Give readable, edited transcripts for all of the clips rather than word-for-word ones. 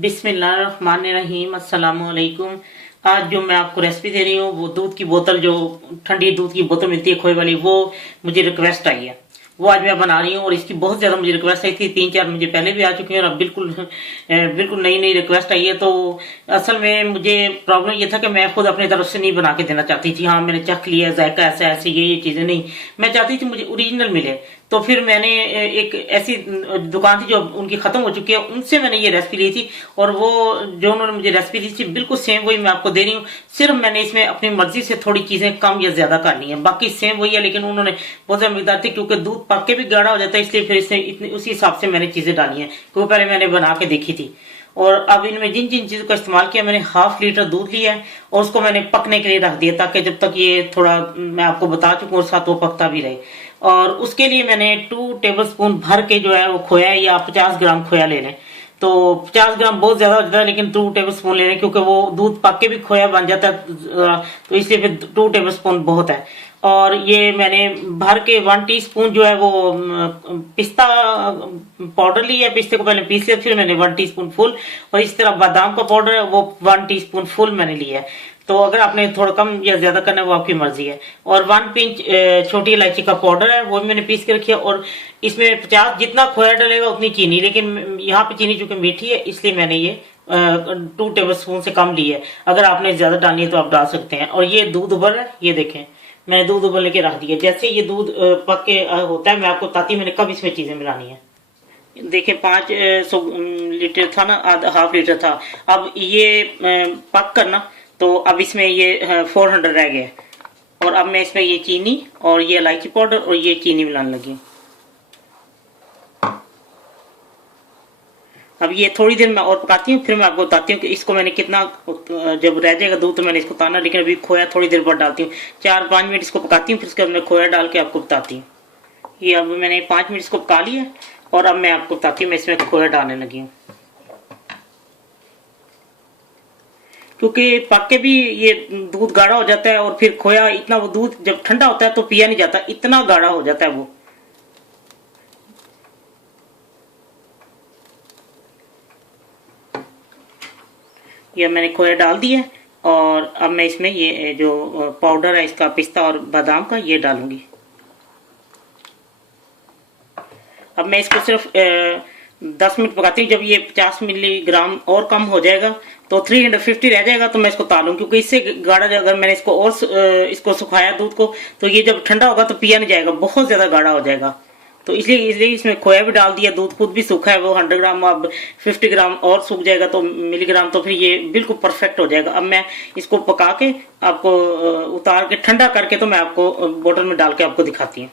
बिस्मिल्लाहिर्रहमानिर्रहीम अस्सलाम वालेकुम। आज जो मैं आपको रेसिपी दे रही हूँ वो दूध की बोतल, जो ठंडी दूध की बोतल मिलती है खोए वाली, वो मुझे रिक्वेस्ट आई है, वो आज मैं बना रही हूँ। और इसकी बहुत ज्यादा मुझे रिक्वेस्ट आई थी, 3-4 मुझे पहले भी आ चुकी है और अब बिल्कुल नई नई रिक्वेस्ट आई है। तो असल में मुझे प्रॉब्लम ये था कि मैं खुद अपनी तरफ से नहीं बना के देना चाहती थी। हाँ, मैंने चख लिया जायका ऐसा ऐसे ये चीजें नहीं, मैं चाहती थी मुझे ओरिजिनल मिले। तो फिर मैंने एक ऐसी दुकान थी जो उनकी खत्म हो चुकी है, उनसे मैंने ये रेसिपी ली थी। और वो जो उन्होंने मुझे रेसिपी दी थी बिल्कुल सेम वही मैं आपको दे रही हूँ। सिर्फ मैंने इसमें अपनी मर्जी से थोड़ी चीजें कम या ज्यादा करनी है, बाकी सेम वही है। लेकिन उन्होंने बहुत ज्यादा मिकदार थी, क्योंकि दूध पक के भी गाढ़ा हो जाता है, इसलिए फिर इसमें इतनी उसी हिसाब से मैंने चीजें डाली हैं, क्योंकि पहले मैंने बना के देखी थी। और अब इनमें जिन जिन चीजों का इस्तेमाल किया, मैंने 1/2 लीटर दूध लिया है और उसको मैंने पकने के लिए रख दिया, ताकि जब तक ये थोड़ा मैं आपको बता चुका हूँ और साथ वो पकता भी रहे। और उसके लिए मैंने 2 टेबलस्पून भर के जो है वो खोया, या 50 ग्राम खोया ले लें। तो 50 ग्राम बहुत ज्यादा हो जाता है, लेकिन 2 टेबलस्पून ले लें, क्योंकि वो दूध पक के भी खोया बन जाता है, तो इसलिए फिर 2 टेबलस्पून बहुत है। और ये मैंने भर के 1 टीस्पून जो है वो पिस्ता पाउडर लिया है। पिस्ते को पहले पीस लिया, फिर मैंने 1 टीस्पून फुल। और इस तरह बादाम का पाउडर है वो 1 टीस्पून फुल मैंने लिया है। तो अगर आपने थोड़ा कम या ज्यादा करना है वो आपकी मर्जी है। और 1 पिंच छोटी इलायची का पाउडर है, वो मैंने पीस के रखी है। और इसमें 50 जितना खोया डलेगा उतनी चीनी, लेकिन यहाँ पे चीनी चूंकि मीठी है इसलिए मैंने ये 2 टेबल स्पून से कम ली है। अगर आपने ज्यादा डालनी है तो आप डाल सकते हैं। और ये दूध उबल रहा है, ये देखें, मैंने दूध उबलने के रख दिया। जैसे ये दूध पक के होता है, मैं आपको बताती हूँ मैंने कब इसमें चीजें मिलानी है। देखें, 500 लीटर था ना, आधा 1/2 लीटर था। अब ये पक करना, तो अब इसमें ये 400 रह गए। और अब मैं इसमें ये चीनी और ये इलायची पाउडर और ये चीनी मिलाने लगी। अब ये थोड़ी देर मैं और पकाती हूँ, फिर मैं आपको बताती हूँ कि इसको मैंने कितना, जब रह जाएगा दूध तो मैंने इसको उतारना। लेकिन अभी खोया थोड़ी देर बाद डालती हूँ, 4-5 मिनट इसको पकाती हूँ, फिर उसके बाद मैं खोया डाल के आपको बताती हूँ। ये अब मैंने 5 मिनट इसको पका लिया और अब मैं आपको बताती हूँ मैं इसमें खोया डालने लगी हूँ। क्योंकि पक के भी ये दूध गाढ़ा हो जाता है, और फिर खोया इतना, वो दूध जब ठंडा होता है तो पिया नहीं जाता, इतना गाढ़ा हो जाता है वो। ये मैंने खोया डाल दिया। और अब मैं इसमें ये जो पाउडर है इसका, पिस्ता और बादाम का, ये डालूंगी। अब मैं इसको सिर्फ 10 मिनट पकाती हूँ। जब ये 50 मिलीग्राम और कम हो जाएगा तो 350 रह जाएगा, तो मैं इसको तालूं, क्योंकि इससे गाढ़ा, अगर मैंने इसको और इसको सुखाया दूध को, तो ये जब ठंडा होगा तो पिया नहीं जाएगा, बहुत ज्यादा गाढ़ा हो जाएगा। तो इसलिए इसमें खोया भी डाल दिया, दूध खुद भी सूखा है वो 100 ग्राम, अब 50 ग्राम और सूख जाएगा तो मिलीग्राम, तो फिर ये बिल्कुल परफेक्ट हो जाएगा। अब मैं इसको पका के आपको उतार के ठंडा करके तो मैं आपको बोतल में डाल के आपको दिखाती हूँ।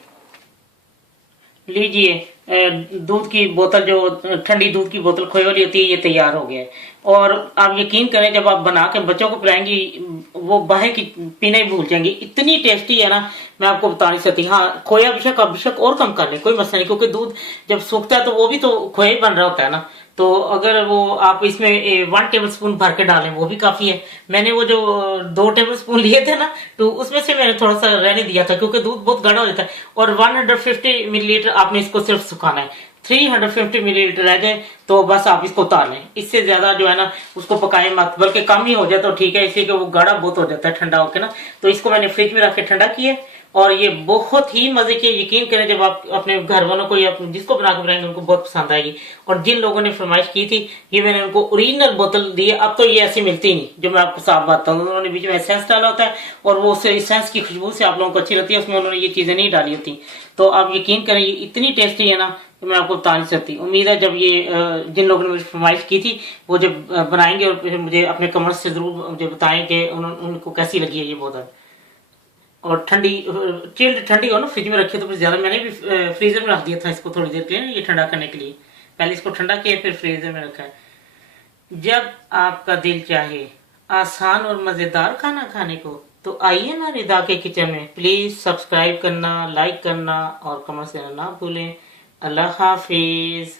लीजिए, दूध की बोतल, जो ठंडी दूध की बोतल खोए वाली होती है, ये तैयार हो गया है। और आप यकीन करें, जब आप बना के बच्चों को पिलाएंगी वो बाहर की पीना ही भूल जाएंगी, इतनी टेस्टी है ना, मैं आपको बता नहीं सकती। हाँ, खोया बेशक और कम कर ले, कोई मसला नहीं, क्योंकि दूध जब सूखता है तो वो भी तो खोया ही बन रहा होता है ना। तो अगर वो आप इसमें 1 टेबल स्पून भर के डालें वो भी काफी है। मैंने वो जो 2 टेबल स्पून लिए थे ना, तो उसमें से मैंने थोड़ा सा रहने दिया था, क्योंकि दूध बहुत गाढ़ा हो जाता है। और 150 मिलीलीटर आपने इसको सिर्फ सुखाना है। 350 मिलीलीटर रह जाए तो बस आप इसको उतार लें, इससे ज्यादा जो है ना उसको पकाएं मत, बल्कि कम ही हो जाए तो ठीक है, इसलिए कि वो गाढ़ा बहुत हो जाता है ठंडा होकर ना। तो इसको मैंने फ्रिज में रख के ठंडा किया, और ये बहुत ही मजे की, यकीन करें, जब आप अपने घर वालों को या जिसको बना के बनाएंगे उनको बहुत पसंद आएगी। और जिन लोगों ने फरमाइश की थी, ये मैंने उनको ओरिजिनल बोतल दी है। अब तो ये ऐसी मिलती नहीं, जो मैं आपको साफ बात बताऊं, उन्होंने बीच में एसेंस डाला होता है, और वो एसेंस की खुशबू से आप लोगों को अच्छी लगती है, उसमें उन्होंने ये चीजें नहीं डाली होती। तो आप यकीन करें, ये इतनी टेस्टी है ना, तो मैं आपको बता नहीं सकती। उम्मीद है जब ये जिन लोगों ने मुझे फरमाइश की थी वो जब बनाएंगे और फिर मुझे अपने कमेंट्स से जरूर मुझे बताएं कि उनको कैसी लगी है ये बोतल। और ठंडी, चिल्ड ठंडी हो ना, फ्रिज में रखी तो फिर ज्यादा, मैंने भी फ्रीजर में रख दिया था इसको थोड़ी देर के लिए, ये ठंडा करने के लिए। पहले इसको ठंडा किया, फिर फ्रीजर में रखा है। जब आपका दिल चाहे आसान और मजेदार खाना खाने को, तो आइए ना रिदा के किचन में। प्लीज सब्सक्राइब करना, लाइक करना और कमेंट्स करना ना भूलें। अल्लाह हाफिज।